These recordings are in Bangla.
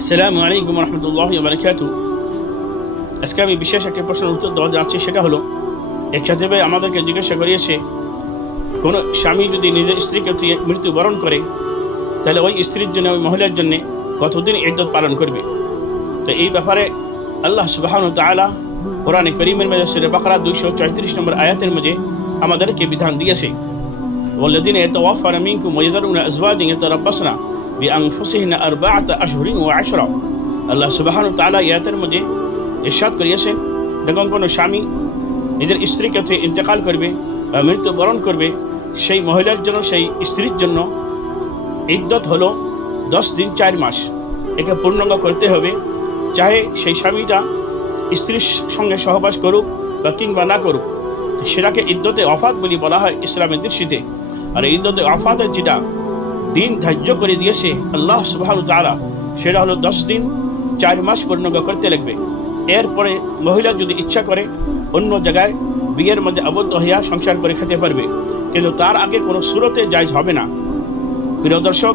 আসসালামু আলাইকুম রহমতুল্লাহি ওয়া বারাকাতুহু। আজকে আমি বিশেষ একটি প্রশ্নের উত্তর দেওয়া যাচ্ছি, সেটা হলো এক সাথে আমাদেরকে জিজ্ঞাসা করিয়েছে, কোনো স্বামী যদি নিজের স্ত্রীকে মৃত্যুবরণ করে তাহলে ওই স্ত্রীর জন্য, ওই মহিলার জন্য কতদিন ইদ্দত পালন করবে। তো এই ব্যাপারে আল্লাহ সুবহানাহু ওয়া তাআলা কোরআনে কারীমের মধ্যে সূরা বাকারা 234 নম্বর আয়াতের মধ্যে আমাদেরকে বিধান দিয়েছে, ওয়াল্লাযীনা ইয়াতাওয়াফাউনা মিনকুম ওয়া ইয়াযারুনা আযওয়াজান ইয়াতারাব্বাসনা বিআনফুসিহিন্না আরবাআতা আশহুরিন ওয়া আশরা। আল্লাহ সুবহানাহু ওয়া তাআলা আয়াতের মধ্যে ইরশাদ করিয়েছেন, যখন কোনো স্বামী নিজের স্ত্রীকে ইন্তেকাল করবে বা মৃত্যুবরণ করবে, সেই মহিলার জন্য, সেই স্ত্রীর জন্য ইদ্দত হলো 10 দিন 4 মাস। একে পূর্ণাঙ্গ করতে হবে, চাহে সেই স্বামীটা স্ত্রীর সঙ্গে সহবাস করুক বা কিংবা না করুক। সেটাকে ইদ্দতে ওয়াফাত বলে বলা হয় ইসলামের দৃষ্টিতে। আর ইদ্দতে ওয়াফাতের যেটা দিন ধার্য করে দিয়েছে আল্লাহ সুবহানাহু ওয়া তাআলা, সেটা হলো 10 দিন 4 মাস পূর্ণাঙ্গ করতে লাগবে। এরপরে মহিলা যদি ইচ্ছা করে অন্য জায়গায় বিয়ের মধ্যে আবদ্ধ হইয়া সংসার করে খেতে পারবে, কিন্তু তার আগে কোনো সুরতে জায়েজ হবে না। প্রিয় দর্শক,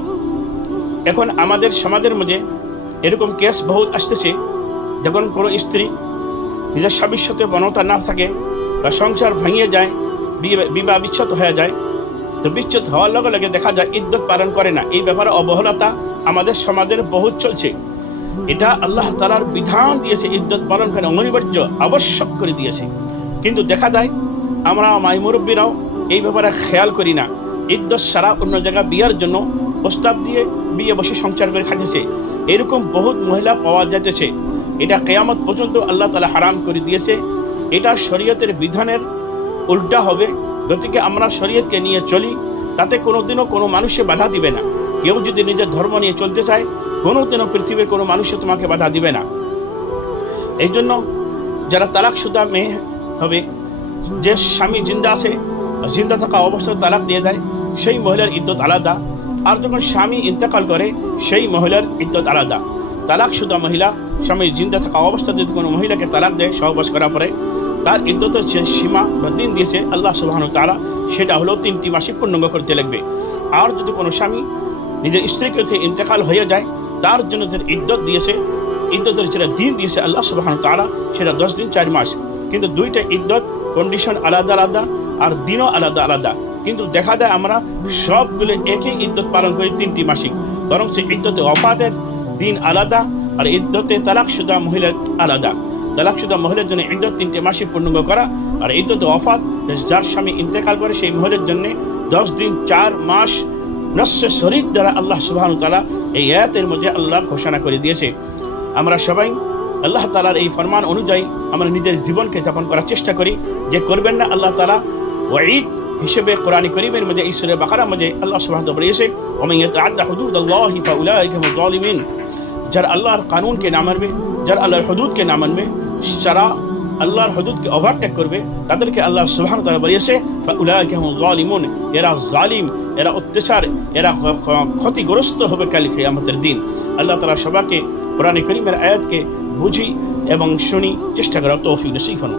এখন আমাদের সমাজের মধ্যে এরকম কেস বহুত আসতেছে, যখন কোনো স্ত্রী নিজের স্বামীর সাথে বনতা না থাকে বা সংসার ভাঙিয়ে যায়, বিবাহ বিচ্ছেদ হয়ে যায়, তো বিচ্ছেদ হওয়ার লগে লগে দেখা যায় ইদ্দত পালন করে না। এই ব্যাপারে অবহেলতা আমাদের সমাজের বহুত চলছে। এটা আল্লাহ তাআলার বিধান দিয়েছে, ইদ্দত পালন করে অনিবার্য, আবশ্যক করে দিয়েছে। কিন্তু দেখা যায় আমরা মাই মুরব্বীরাও এই ব্যাপারে খেয়াল করি না। ইদ্দত সারা অন্য জায়গায় বিয়ের জন্য প্রস্তাব দিয়ে বিয়ে বসে সংসার করে খাচ্ছে, এরকম বহুত মহিলা পাওয়া যাচ্ছে। এটা কিয়ামত পর্যন্ত আল্লাহ তাআলা হারাম করে দিয়েছে। এটা শরীয়তের বিধানের উল্টা হবে। গতিকে আমরা শরীয়তকে নিয়ে চলি, তাতে কোনোদিনও কোনো মানুষে বাধা দিবে না। কেউ যদি নিজের ধর্ম নিয়ে চলতে চায়, কোনোদিনও পৃথিবীর কোনো মানুষে তোমাকে বাধা দিবে না। এই জন্য যারা তালাকশুদা মেয়ে হবে, যে স্বামী জিন্দা আছে, জিন্দা থাকা অবস্থায় তালাক দিয়ে দেয়, সেই মহিলার ইদ্দত আলাদা। আর যখন স্বামী ইন্তেকাল করে, সেই মহিলার ইদ্দত আলাদা। তালাকশুদা মহিলা স্বামী জিন্দা থাকা অবস্থায় যদি কোনো মহিলাকে তালাক দেয় সহবাস করার পরে, তার ইদ্দতের যে সীমা বা দিন দিয়েছে আল্লাহ সুবহানাহু ওয়া তাআলা, সেটা হলো 3টি মাসে পূর্ণাঙ্গ করতে লাগবে। আর যদি কোনো স্বামী নিজের স্ত্রীকে ইন্তেকাল হয়ে যায়, তার জন্য যে ইদ্দত দিয়েছে, ইদ্দতের যেটা দিন দিয়েছে আল্লাহ সুবহানাহু ওয়া তাআলা, সেটা 10 দিন 4 মাস। কিন্তু দুইটা ইদ্দত কন্ডিশন আলাদা আলাদা, আর দিনও আলাদা আলাদা। কিন্তু দেখা যায় আমরা সবগুলো একই ইদ্দত পালন করি 3টি মাসিক, বরং সে ইদ্দতে ওয়াফাতের দিন আলাদা, আর ইদ্দতে তালাকশুদা মহিলার আলাদা। তালাকশুদা মহিলার জন্য ইদ্দত 3টে মাসিক পূর্ণাঙ্গ করা, আর ইদ্দতে ওয়াফাত যার স্বামী ইন্তেকাল করে সেই মহিলার জন্য 10 দিন 4 মাস নস্যে শরীর দ্বারা আল্লাহ সুবহানাহু ওয়া তাআলা এই আয়াতের মধ্যে আল্লাহ ঘোষণা করে দিয়েছে। আমরা সবাই আল্লাহ তাআলার এই ফরমান অনুযায়ী আমরা নিজের জীবনকে যাপন করার চেষ্টা করি। যে করবেন না, আল্লাহ তাআলা ওয়াঈদ হিসেবে কোরআনে কারীমের মধ্যে সূরা বাকারার মধ্যে আল্লাহ সুবহানাহু ওয়া তাআলা বলেছে, ওয়া মান ইয়াতাআদ্দা হুদুদাল্লাহি ফাউলাইকা হুমুয যালিমিন। যারা আল্লাহর কানুনকে না মানবে, যারা আল্লাহর হুদুদকে না মানবে, যারা আল্লাহর হুদুদকে ওভারটেক করবে, তাদেরকে আল্লাহ সুবহানাহু ওয়া তাআলা বলেছে ফাউলাইকা হুমুয যালিমুন। এরা জালিম, এরা অত্যাচার, এরা ক্ষতিগ্রস্ত হবে কাল কিয়ামতের দিন। আল্লাহ তাআলা সবাইকে কোরআনে কারীমের আয়াতকে বুঝি এবং শুনি চেষ্টা করার তৌফিক নসিব করুন।